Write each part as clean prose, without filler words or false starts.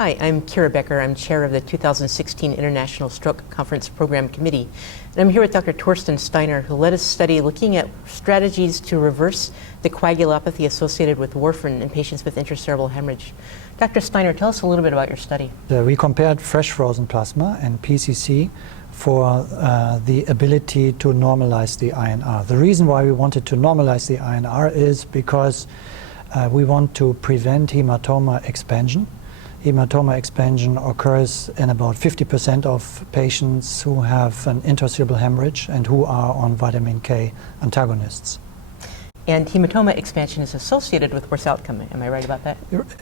Hi, I'm Kyra Becker. I'm chair of the 2016 International Stroke Conference Program Committee. And I'm here with Dr. Thorsten Steiner, who led a study looking at strategies to reverse the coagulopathy associated with warfarin in patients with intracerebral hemorrhage. Dr. Steiner, tell us a little bit about your study. We compared fresh frozen plasma and PCC for the ability to normalize the INR. The reason why we wanted to normalize the INR is because we want to prevent hematoma expansion. Hematoma expansion occurs in about 50% of patients who have an intracerebral hemorrhage and who are on vitamin K antagonists. And hematoma expansion is associated with worse outcome. Am I right about that?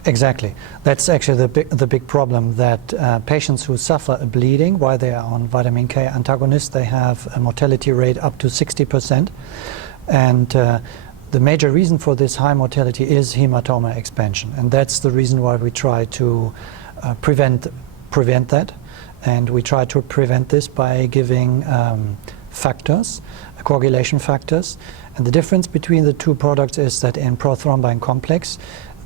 Exactly. That's actually the big problem, that patients who suffer a bleeding while they are on vitamin K antagonists, they have a mortality rate up to 60%. And the major reason for this high mortality is hematoma expansion, and that's the reason why we try to prevent that. And we try to prevent this by giving factors, coagulation factors. And the difference between the two products is that in prothrombin complex,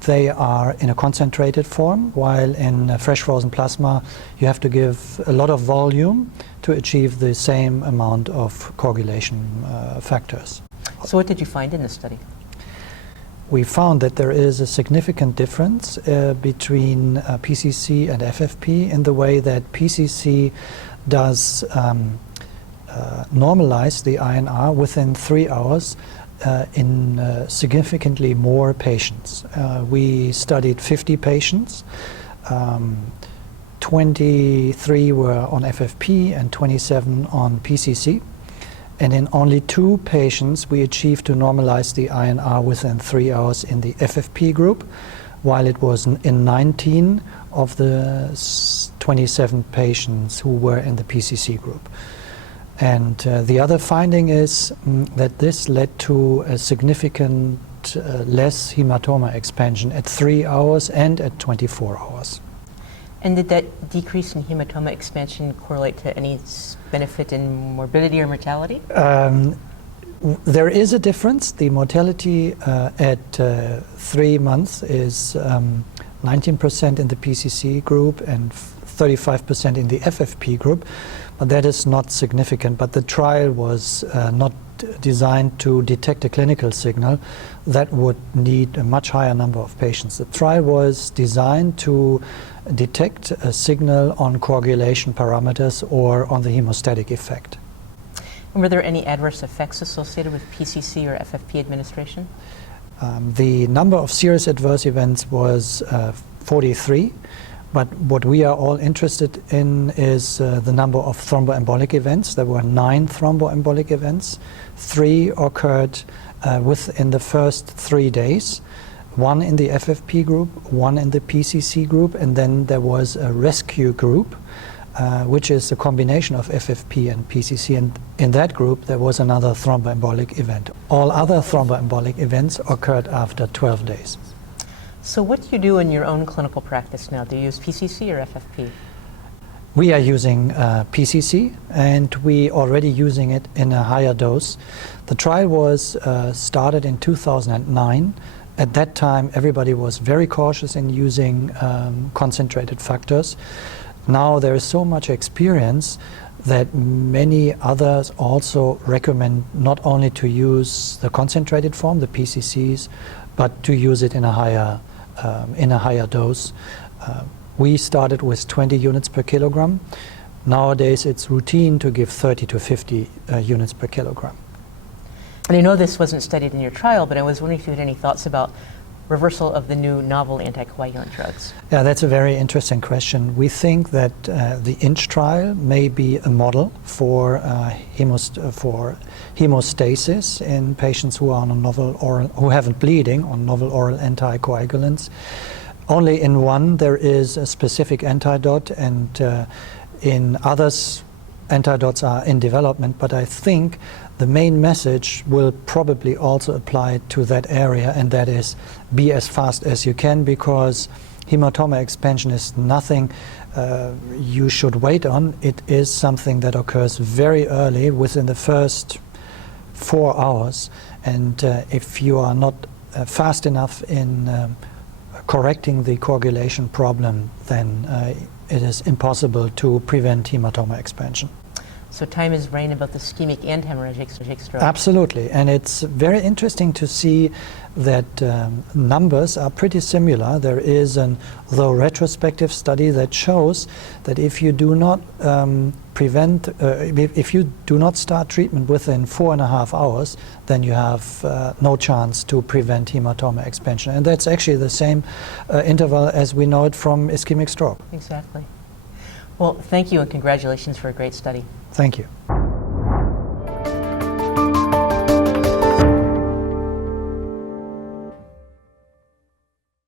they are in a concentrated form, while in fresh frozen plasma, you have to give a lot of volume to achieve the same amount of coagulation factors. So what did you find in this study? We found that there is a significant difference between PCC and FFP in the way that PCC does normalize the INR within 3 hours in significantly more patients. We studied 50 patients. 23 were on FFP and 27 on PCC. And in only 2 patients, we achieved to normalize the INR within 3 hours in the FFP group, while it was in 19 of the 27 patients who were in the PCC group. And the other finding is that this led to a significant less hematoma expansion at 3 hours and at 24 hours. And did that decrease in hematoma expansion correlate to any benefit in morbidity or mortality? There is a difference. The mortality at 3 months is 19% in the PCC group and 35% in the FFP group, but that is not significant. But the trial was not designed to detect a clinical signal that would need a much higher number of patients. The trial was designed to detect a signal on coagulation parameters or on the hemostatic effect. And were there any adverse effects associated with PCC or FFP administration? The number of serious adverse events was 43, but what we are all interested in is the number of thromboembolic events. There were 9 thromboembolic events. 3 occurred within the first 3 days. 1 in the FFP group, 1 in the PCC group, and then there was a rescue group, which is a combination of FFP and PCC, and in that group there was another thromboembolic event. All other thromboembolic events occurred after 12 days. So what do you do in your own clinical practice now? Do you use PCC or FFP? We are using PCC, and we already using it in a higher dose. The trial was started in 2009. At that time, everybody was very cautious in using concentrated factors. Now there is so much experience that many others also recommend not only to use the concentrated form, the PCCs, but to use it in a higher dose. We started with 20 units per kilogram. Nowadays, it's routine to give 30 to 50 units per kilogram. And I know this wasn't studied in your trial, but I was wondering if you had any thoughts about reversal of the new novel anticoagulant drugs. Yeah, that's a very interesting question. We think that the INCH trial may be a model for hemostasis in patients who are on a novel oral, who haven't bleeding on novel oral anticoagulants. Only in one there is a specific antidote, and in others antidotes are in development, but I think the main message will probably also apply to that area, and that is be as fast as you can, because hematoma expansion is nothing you should wait on. It is something that occurs very early, within the first 4 hours, and if you are not fast enough in correcting the coagulation problem, then it is impossible to prevent hematoma expansion. So time is running about the ischemic and hemorrhagic stroke. Absolutely, and it's very interesting to see that numbers are pretty similar. There is an, though retrospective study that shows that if you do not if you do not start treatment within 4.5 hours, then you have no chance to prevent hematoma expansion. And that's actually the same interval as we know it from ischemic stroke. Exactly. Well, thank you and congratulations for a great study. Thank you.